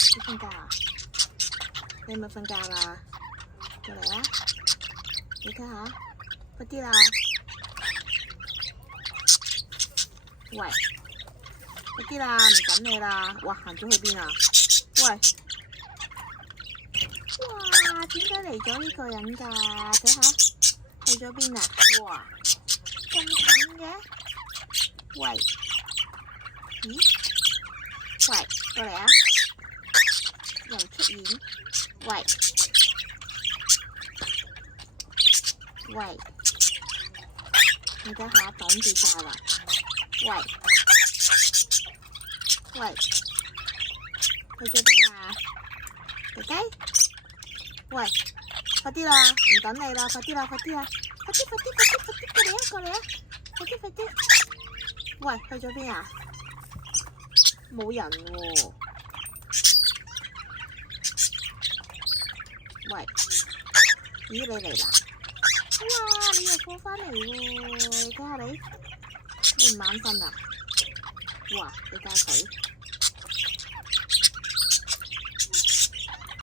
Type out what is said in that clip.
你瞓覺啊？你係咪瞓覺啦？過嚟啊！你睇下，快啲啦！喂，快啲啦，唔等你啦！哇，行咗去邊啊？喂，哇，點解嚟咗呢個人㗎？睇下，去咗邊啊？哇，咁近嘅？喂，咦？喂，過嚟啊！又出現，喂，喂，你睇下擋住晒啦！喂，喂，去咗邊啊？雞雞，喂，快啲啦，唔等你啦，快啲啦，快啲啦，快啲，快啲，快啲，快啲，過嚟啊，過嚟啊，快啲，快啲！喂，去咗邊啊？冇人喎。喂，咦，你嚟啦？哇，你又過返嚟喎！你睇下你唔眼瞓啊？哇，你加水。